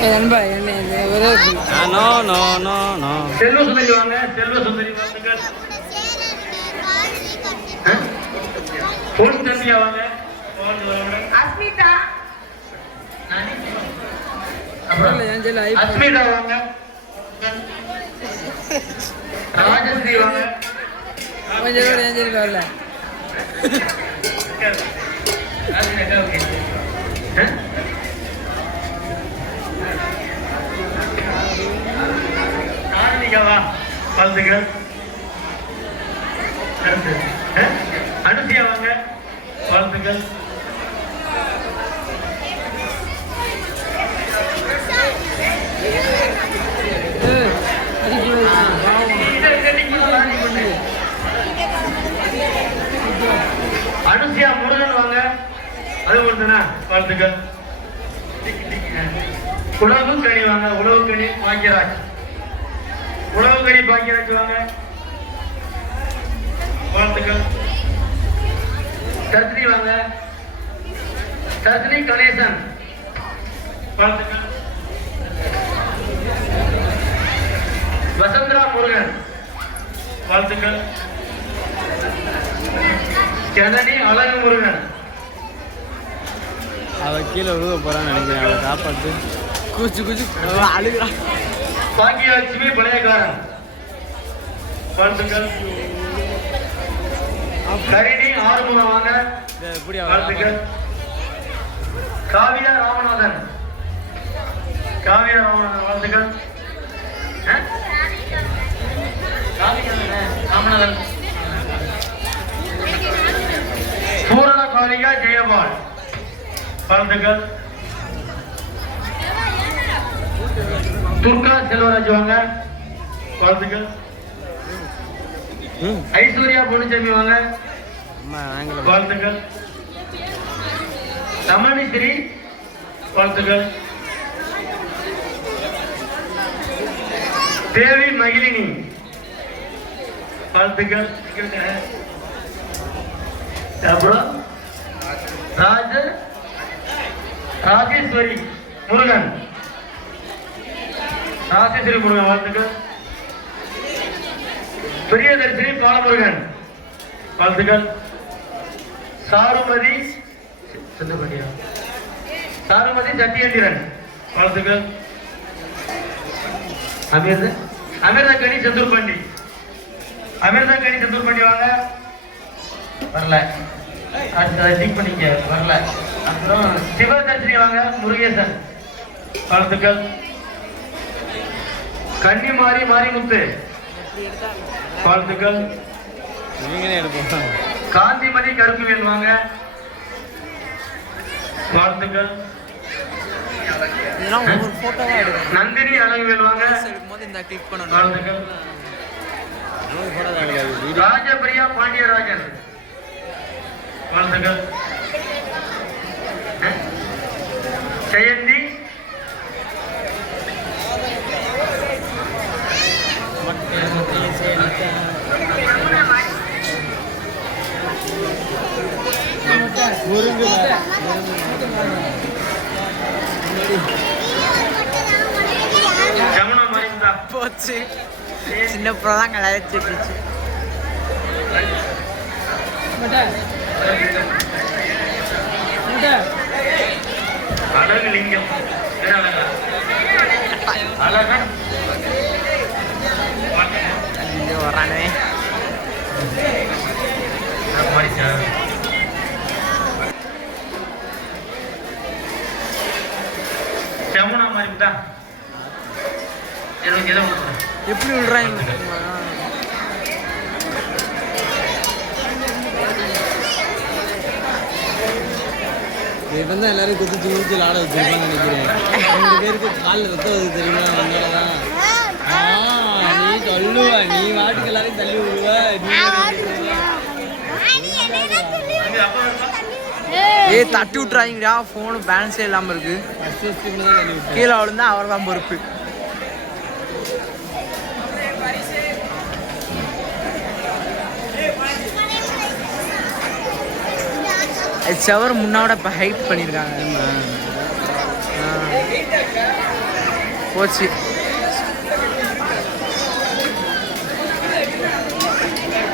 நண்பா என்ன ஒரே நோ நோ நோ நோ. செல்வ சுந்தரி வாங்க, செல்வ சுந்தரி வாழ்த்துக்கள். பொன் தம்பியா வாங்க. அஸ்மிதா அஸ்மிதா வாங்க. ராஜஸ்ரீ வாங்க. கொஞ்சம் ஏஞ்சல் வரல. கார்த்திகாவா வாழ்த்துக்கள். அனுசியா வாங்க வாழ்த்துக்கள். அனுசியா முருகன் வாங்க, அது ஒன்றுனா வாழ்த்துக்கள். உணவு கனி வாங்க, உணவு கனி பாக்கியராஜ், உணவு கனி பாக்கியராஜ் வாங்க வாழ்த்துக்கள். தர்ஷினி வாங்க, தர்ஷினி கணேசன் வாழ்த்துக்கள். வசந்தரா முருகன் வாழ்த்துக்கள். ஜனனி அழகு முருகன். அவ கீழே விழுக போறான்னு நினைக்கிறேன். அவளை காப்பாத்து. கூச்சு கூச்சு அழுகிறான். பாக்கியலட்சுமி பழையக்காரன் வாழ்த்துக்கள். கரிணி ஆறுமுகம் வாங்க எப்படி வாழ்த்துக்கள். காவியா ராமநாதன், காவியா ராமநாதன் வாழ்த்துக்கள். ராமநாதன். பூரண காளிகா ஜெயபால் வாழ்த்துக்கள். துர்கா செல்வராஜ் வாங்க வாழ்த்துக்கள். ஐஸ்வர்யா பொன்னுச்சாமி வாங்க வாழ்த்துக்கள். ரமணிஸ்ரீ வாழ்த்துக்கள். தேவி மகிழினி வாழ்த்துக்கள். அப்புறம் ராஜேஸ்வரி முருகன், ராஜேஸ்வரி முருகன் வாழ்த்துக்கள். பிரியதர்ஷினி பாலமுருகன் வாழ்த்துக்கள். சாருமதி சந்திரபண்டியா, சாருமதி சத்தியேந்திரன் வாழ்த்துக்கள். அமிர்தகனி சந்துர்பண்டி, அமிர்தகனி சந்துர்பண்டி வாங்க வரல, டிக் பண்ணிக்க வரல. அப்புறம் சிவதர்ஷினி வாங்க முருகேசன் வாழ்த்துக்கள். கன்னிமாரி மாரிமுத்து வாழ்த்துக்கள். காந்திமதி கருப்புவேல் வாங்க வாழ்த்துக்கள். நந்தினி அழகுவேல் வாங்க வாழ்த்துக்கள். ராஜபிரியா பாண்டியராஜன் வாழ்த்துக்கள். ஜெயந்தி போச்சு. சின்ன தான் கலாய்ச்சிருச்சு. அழகு லிங்கம் அழகா வரானே. ஜமுனா மாதிரி தான் எப்படி விடுறாங்க. இப்போ தான் எல்லாரும் குதிச்சு குதிச்சு ஆட வச்சிருப்பாங்க நினைக்கிறேன். 2 பேருக்கு காலில் ரத்தம் வருது தெரியுமா? அதனாலதான் நீ சொல்லுவ, நீ வாட்டுக்கு எல்லாரையும் தள்ளி விடுவ. தட்டி விட்டுறாங்கடா. ஃபோனு பேலன்ஸே இல்லாமல் இருக்கு. கீழே விழுந்தா அவர் தான் பொறுப்பு. செவர் முன்னாவோட இப்போ ஹைட் பண்ணியிருக்காங்க. போச்சு